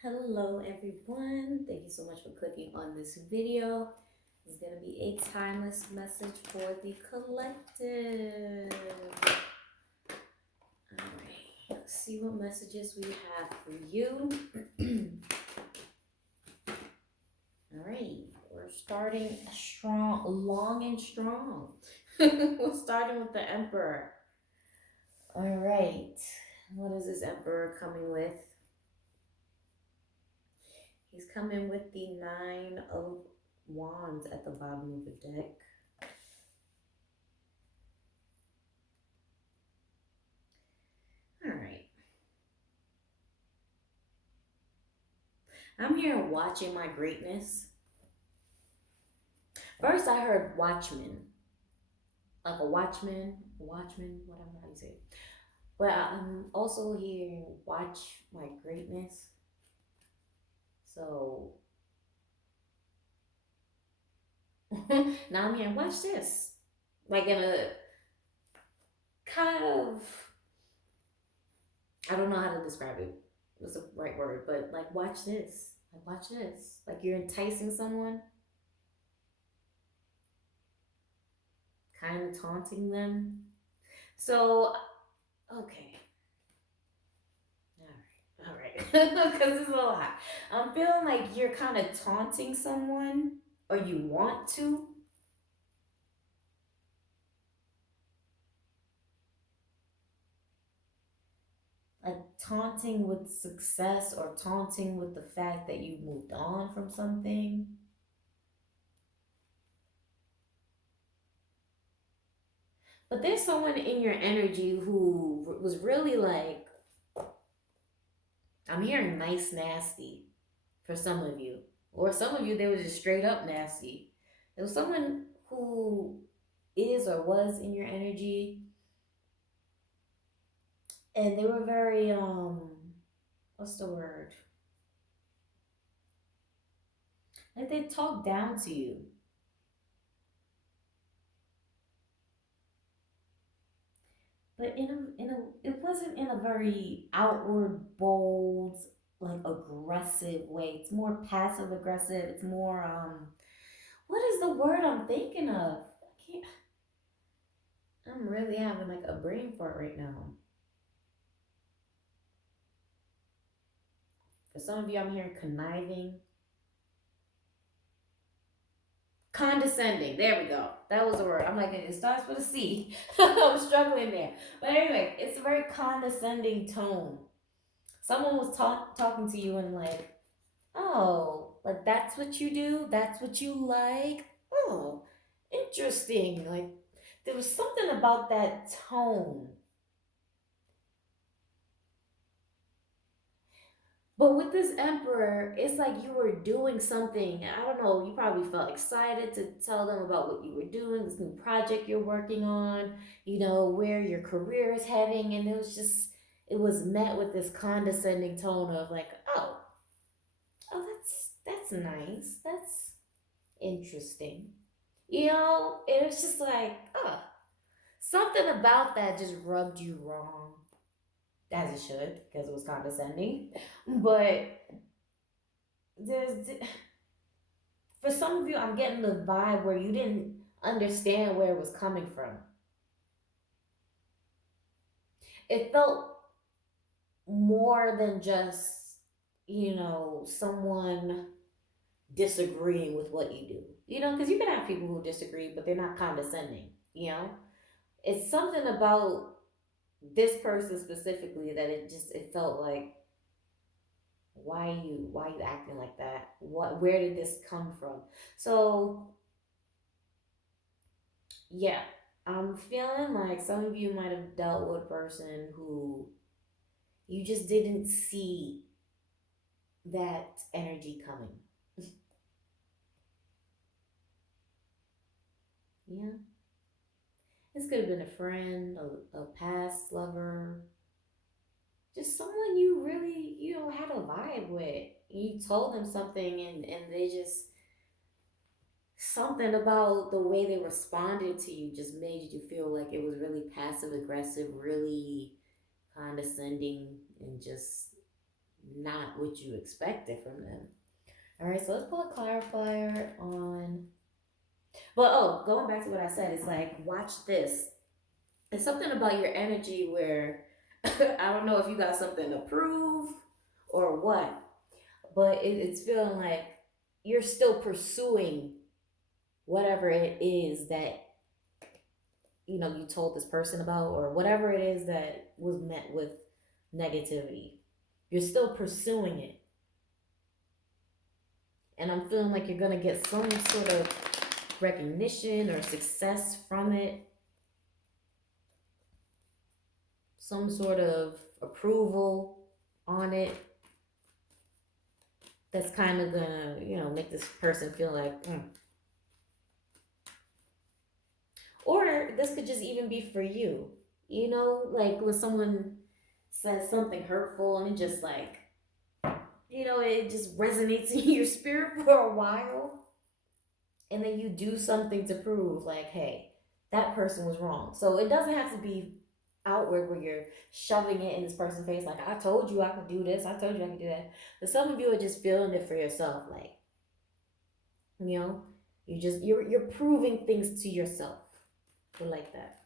Hello everyone, thank you so much for clicking on this video. It's going to be a timeless message for the collective. Alright, let's see what messages we have for you. Alright, we're starting strong, long and strong. We're starting with the Emperor. Alright, what is this Emperor coming with? He's coming with the Nine of Wands at the bottom of the deck. All right. I'm here watching my greatness. First, I heard watchman. Like a watchman, whatever how you say it. But I'm also hearing watch my greatness. So now I'm here, watch this. Like in a kind of, I don't know how to describe it. What's the right word? But like, watch this. Like, watch this. Like you're enticing someone, kind of taunting them. So, okay. All right. Because it's a lot. I'm feeling like you're kind of taunting someone, or you want to. Like taunting with success or taunting with the fact that you moved on from something. But there's someone in your energy who was really like, I'm hearing nice, nasty for some of you. Or some of you, they were just straight up nasty. There was someone who is or was in your energy, and they were very, what's the word? Like they talked down to you. But it wasn't in a very outward, bold, like aggressive way. It's more passive aggressive. It's more, what is the word I'm thinking of? I can't, I'm really having like a brain fart right now. For some of you, I'm hearing conniving. Condescending. There we go. That was the word. I'm like, it starts with a C. I'm struggling there. But anyway, it's a very condescending tone. Someone was talking to you and like, oh, like that's what you do? That's what you like? Oh, interesting. Like there was something about that tone. But with this emperor, it's like you were doing something. I don't know, you probably felt excited to tell them about what you were doing, this new project you're working on, where your career is heading. And it was met with this condescending tone of like, oh, that's nice. That's interesting. It was just like, something about that just rubbed you wrong, as it should, because it was condescending. But there's for some of you, I'm getting the vibe where you didn't understand where it was coming from. It felt more than just, someone disagreeing with what you do. Because you can have people who disagree, but they're not condescending. It's something about this person specifically that it felt like, why you acting like that? Where did this come from? So yeah, I'm feeling like some of you might have dealt with a person who you just didn't see that energy coming. Yeah. This could have been a friend, a past lover, just someone you really, had a vibe with. You told them something and they just, something about the way they responded to you just made you feel like it was really passive aggressive, really condescending, and just not what you expected from them. All right, so let's pull a clarifier on. Well, oh, going back to what I said, it's like, watch this. It's something about your energy where I don't know if you got something to prove or what, but it's feeling like you're still pursuing whatever it is that you told this person about, or whatever it is that was met with negativity. You're still pursuing it, and I'm feeling like you're gonna get some sort of recognition or success from it, some sort of approval on it, that's kind of gonna make this person feel like Or this could just even be for you. Like when someone says something hurtful and it just like, it just resonates in your spirit for a while. And then you do something to prove, like, hey, that person was wrong. So it doesn't have to be outward where you're shoving it in this person's face, like, I told you I could do this, I told you I could do that. But some of you are just feeling it for yourself, like, you're proving things to yourself. Like that.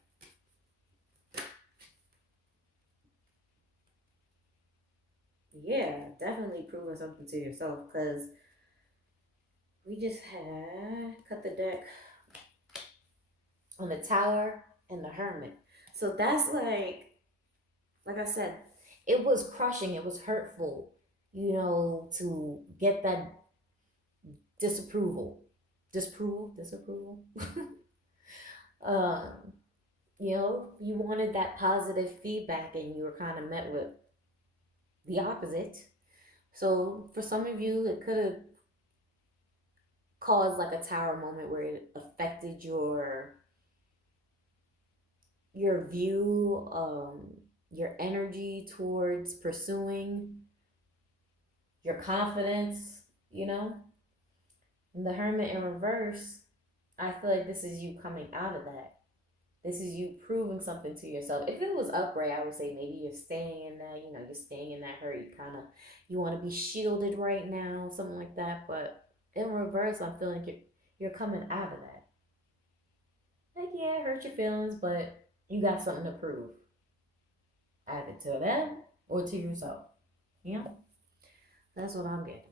Yeah, definitely proving something to yourself, because we just had cut the deck on the Tower and the Hermit. So that's like I said, it was crushing, it was hurtful, to get that disapproval. um, you wanted that positive feedback and you were kind of met with the opposite. So for some of you, it could have caused like a tower moment where it affected your view, your energy towards pursuing your confidence, And the Hermit in reverse, I feel like this is you coming out of that. This is you proving something to yourself. If it was upright, I would say maybe you're staying in that, you're staying in that hurt. You want to be shielded right now, something like that. But in reverse, I'm feeling like you're coming out of that. Like, yeah, it hurt your feelings, but you got something to prove. Either to them or to yourself. Yeah? That's what I'm getting.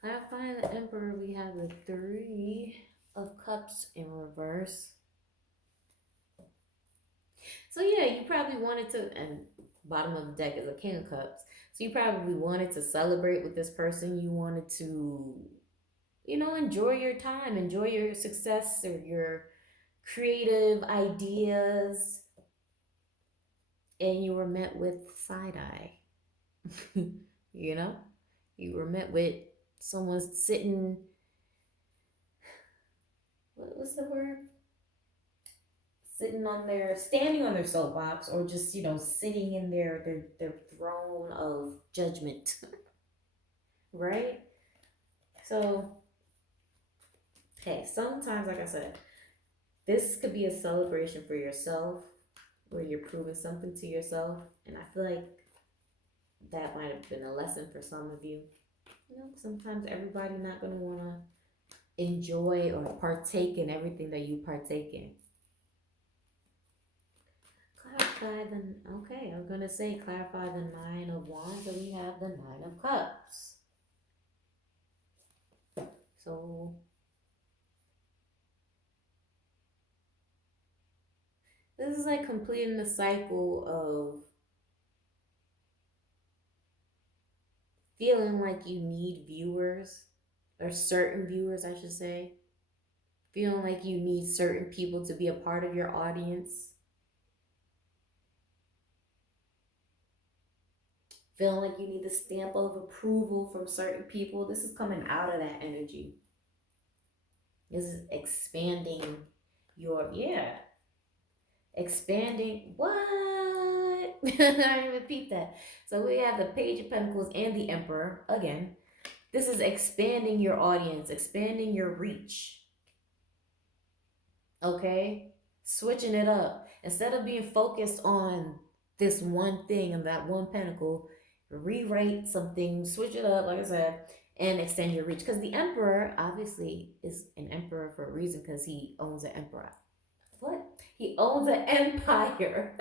Clarifying the Emperor, we have the Three of Cups in reverse. So yeah, you probably wanted to, and bottom of the deck is a King of Cups. So you probably wanted to celebrate with this person. You wanted to, enjoy your time, enjoy your success or your creative ideas. And you were met with side eye. You were met with someone sitting, what's the word? Standing on their soapbox, or just, sitting in their throne of judgment. Right? So, hey, sometimes, like I said, this could be a celebration for yourself, where you're proving something to yourself. And I feel like that might have been a lesson for some of you. Sometimes everybody not going to want to enjoy or partake in everything that you partake in. Okay, I'm going to say clarify the Nine of Wands, and we have the Nine of Cups. So, this is like completing the cycle of feeling like you need viewers, or certain viewers, I should say. Feeling like you need certain people to be a part of your audience. Feeling like you need the stamp of approval from certain people. This is coming out of that energy. This is expanding expanding, what? I didn't repeat that. So we have the Page of Pentacles and the Emperor. Again, this is expanding your audience, expanding your reach. Okay? switching it up. Instead of being focused on this one thing and that one pentacle, rewrite something, switch it up, like I said, and extend your reach. Because the emperor obviously is an emperor for a reason, because he owns an empire. What? He owns an empire.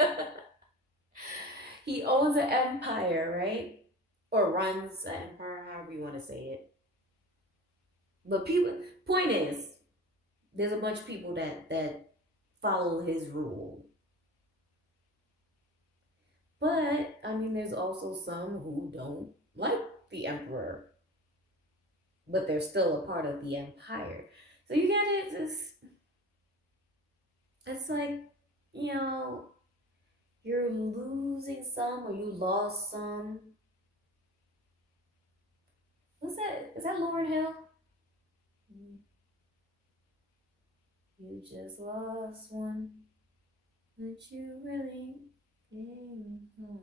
He owns an empire, right? Or runs an empire, however you want to say it. But people, point is, there's a bunch of people that follow his rule. But I mean, there's also some who don't like the emperor, but they're still a part of the empire. So you gotta just, it's like, you know, you're losing some or you lost some. What's that? Is that Lauren Hill? You just lost one, but you really gained one.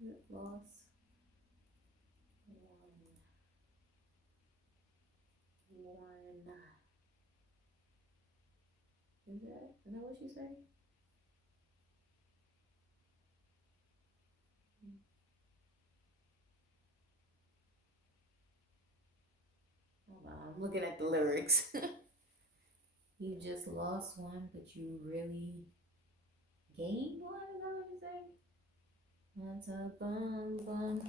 You lost one. Is that what you say? Hold on, I'm looking at the lyrics. You just lost one, but you really gained one? Is that what you say? Once a bum bum.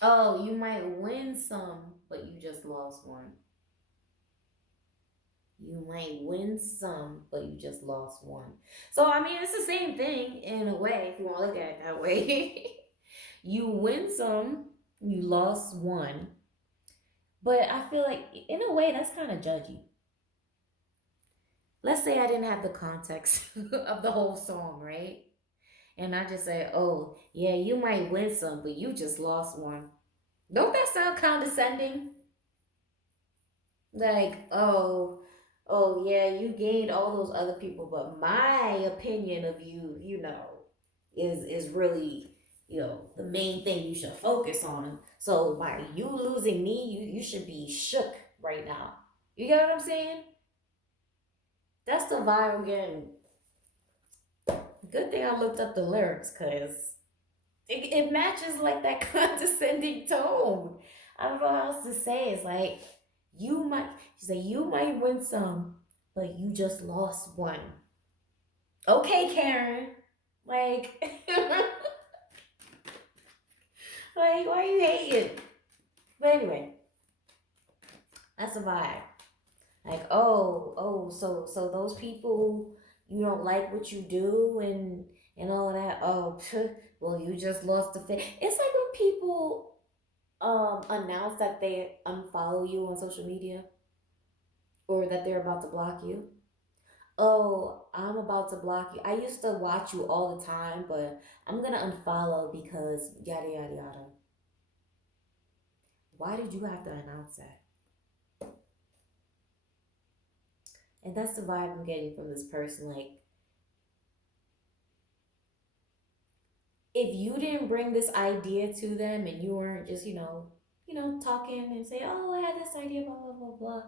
Oh, you might win some, but you just lost one. You might win some, but you just lost one. So, I mean, it's the same thing in a way, if you want to look at it that way. You win some, you lost one. But I feel like, in a way, that's kind of judgy. Let's say I didn't have the context of the whole song, right? And I just say, oh, yeah, you might win some, but you just lost one. Don't that sound condescending? Like, oh yeah, you gained all those other people, but my opinion of you, is really, the main thing you should focus on. So by you losing me, you should be shook right now. You get what I'm saying? That's the vibe I'm getting. Good thing I looked up the lyrics, because it matches like that condescending tone. I don't know how else to say it. It's like, you might win some, but you just lost one. Okay, Karen. Like, like, why are you hating? But anyway, that's a vibe. Like, so those people, you don't like what you do and all that. Oh, well, you just lost the fit. It's like when people announce that they unfollow you on social media, or that they're about to block you. Oh, I'm about to block you. I used to watch you all the time, but I'm gonna unfollow because yada yada yada. Why did you have to announce that? And that's the vibe I'm getting from this person. Like, if you didn't bring this idea to them and you weren't just, talking and say, oh, I had this idea, blah, blah, blah, blah.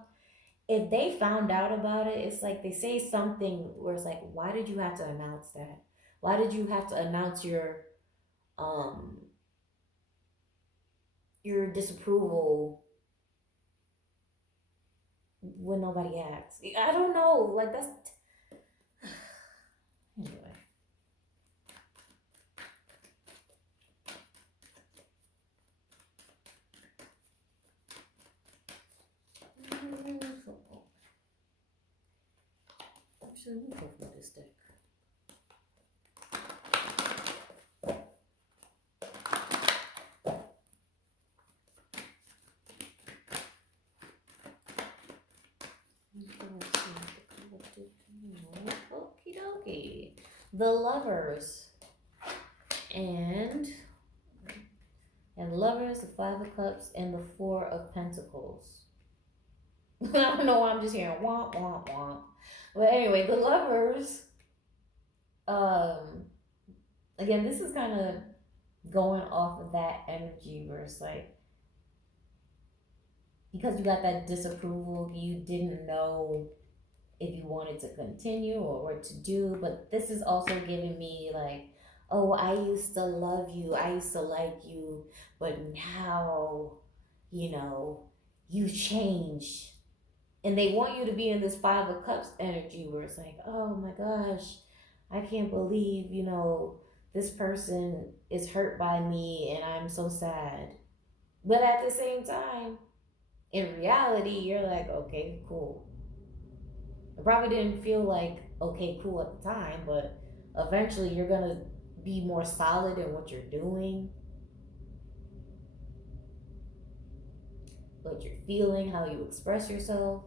If they found out about it, it's like they say something where it's like, why did you have to announce that? Why did you have to announce um your disapproval when nobody asked? I don't know. Like, that's anyway. Actually, let me go for this deck. Okie dokie. The Lovers. And Lovers, the Five of Cups, and the Four of Pentacles. I don't know why I'm just hearing womp womp womp. But anyway, the Lovers, again, this is kind of going off of that energy where it's like, because you got that disapproval, you didn't know if you wanted to continue or what to do. But this is also giving me like, oh, I used to love you, I used to like you, but now, you know, you changed. And they want you to be in this Five of Cups energy where it's like, oh my gosh, I can't believe, this person is hurt by me and I'm so sad. But at the same time, in reality, you're like, okay, cool. It probably didn't feel like okay, cool at the time, but eventually you're gonna be more solid in what you're doing, what you're feeling, how you express yourself.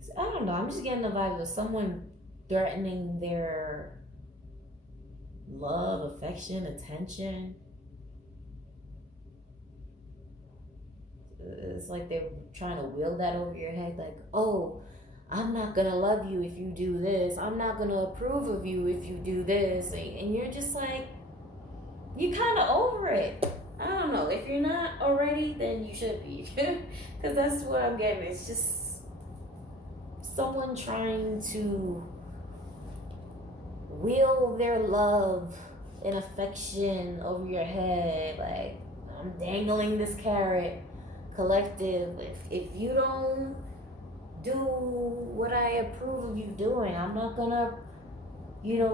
So, I don't know. I'm just getting the vibe of someone threatening their love, affection, attention. It's like they're trying to will that over your head, like, oh, I'm not gonna love you if you do this. I'm not gonna approve of you if you do this. And you're just like, you kind of over it. I don't know. If you're not already, then you should be. Because that's what I'm getting. It's just someone trying to will their love and affection over your head. Like, I'm dangling this carrot. Collective, if you don't do what I approve of you doing, I'm not gonna,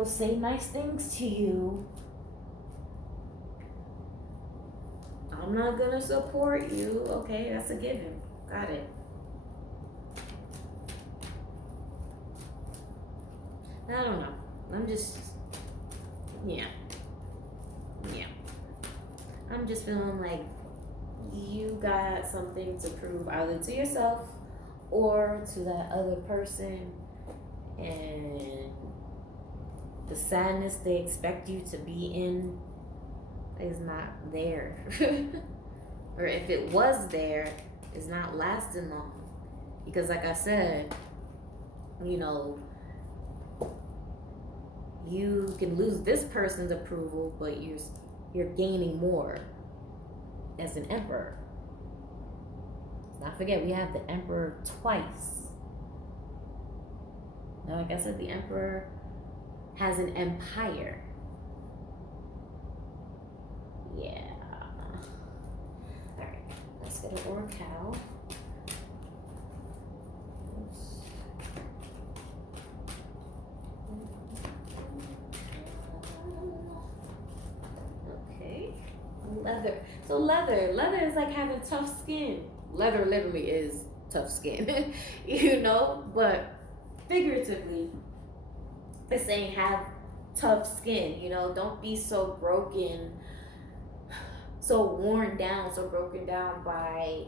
say nice things to you. I'm not gonna support you. Okay, that's a given. Got it. I don't know. I'm just, yeah. I'm just feeling like you got something to prove either to yourself or to that other person, and the sadness they expect you to be in is not there. Or if it was there, it's not lasting long. Because like I said, you can lose this person's approval, but you're gaining more as an emperor. Let's not forget, we have the emperor twice. Now, like I said, the emperor has an empire. Yeah. Alright, let's get an oracle. Okay. Leather. So leather is like having tough skin. Leather literally is tough skin, but figuratively, it's saying have tough skin, don't be so broken, so worn down, so broken down by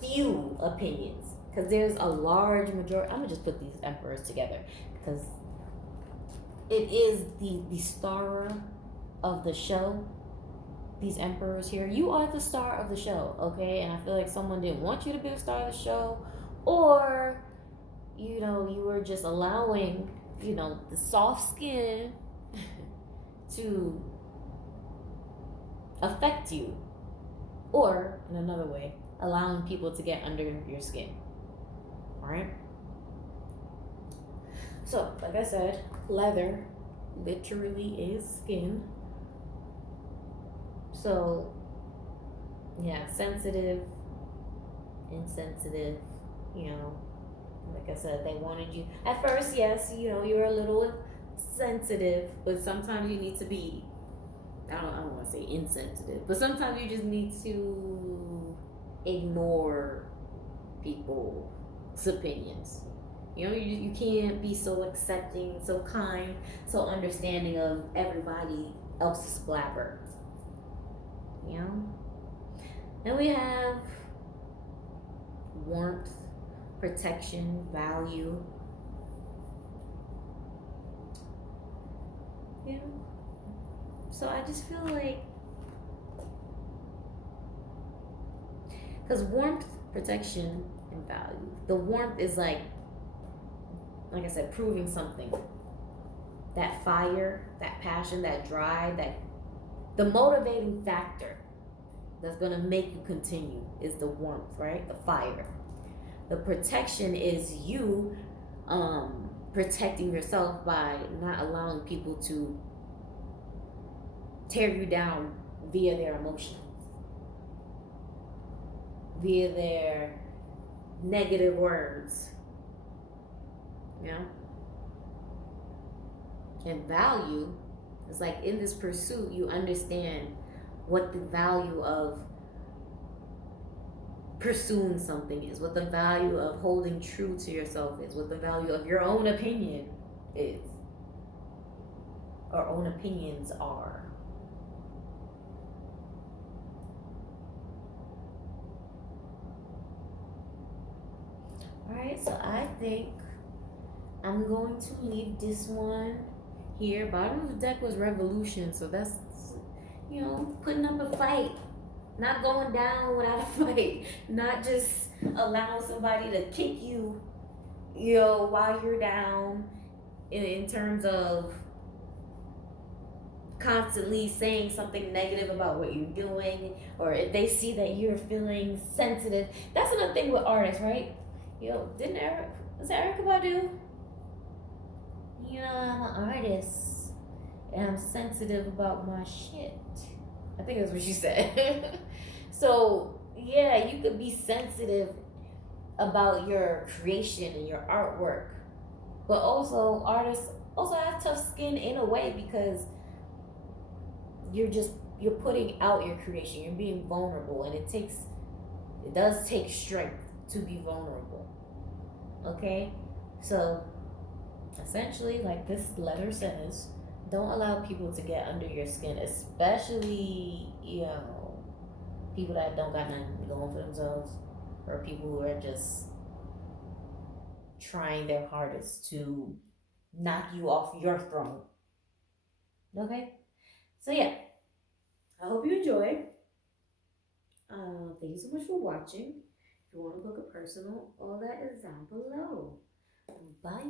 few opinions. Because there's a large majority. I'm gonna just put these emperors together because it is the star of the show. These emperors here, you are the star of the show, okay? And I feel like someone didn't want you to be the star of the show, or you were just allowing the soft skin to affect you, or in another way, allowing people to get under your skin. All right, so like I said, leather literally is skin. So, yeah, sensitive, insensitive, like I said, they wanted you. At first, yes, you're a little sensitive, but sometimes you need to be, I don't want to say insensitive, but sometimes you just need to ignore people's opinions. You can't be so accepting, so kind, so understanding of everybody else's blabber. Then we have warmth, protection, value. So I just feel like, because warmth, protection, and value. The warmth is like like I said, proving something. That fire, that passion, that drive, that the motivating factor that's gonna make you continue is the warmth, right? The fire. The protection is you protecting yourself by not allowing people to tear you down via their emotions, via their negative words, you know? And value is like in this pursuit, you understand what the value of pursuing something is, what the value of holding true to yourself is, what the value of your own opinion is, or own opinions are. All right, so I think I'm going to leave this one here. Bottom of the deck was revolution, so that's, you know, putting up a fight, not going down without a fight, not just allowing somebody to kick you, you know, while you're down, in terms of constantly saying something negative about what you're doing, or if they see that you're feeling sensitive. That's another thing with artists, right? Yo, was it Erica Badu? You know, I'm an artist and I'm sensitive about my shit. I think that's what she said. So, yeah, you could be sensitive about your creation and your artwork, but also artists also have tough skin in a way, because you're putting out your creation, you're being vulnerable, and it does take strength to be vulnerable. Okay, so essentially, like this letter says, don't allow people to get under your skin, especially, you know, people that don't got nothing going for themselves, or people who are just trying their hardest to knock you off your throne. Okay, so yeah, I hope you enjoyed. Thank you so much for watching. If you want to book a personal, all that is down below. Bye.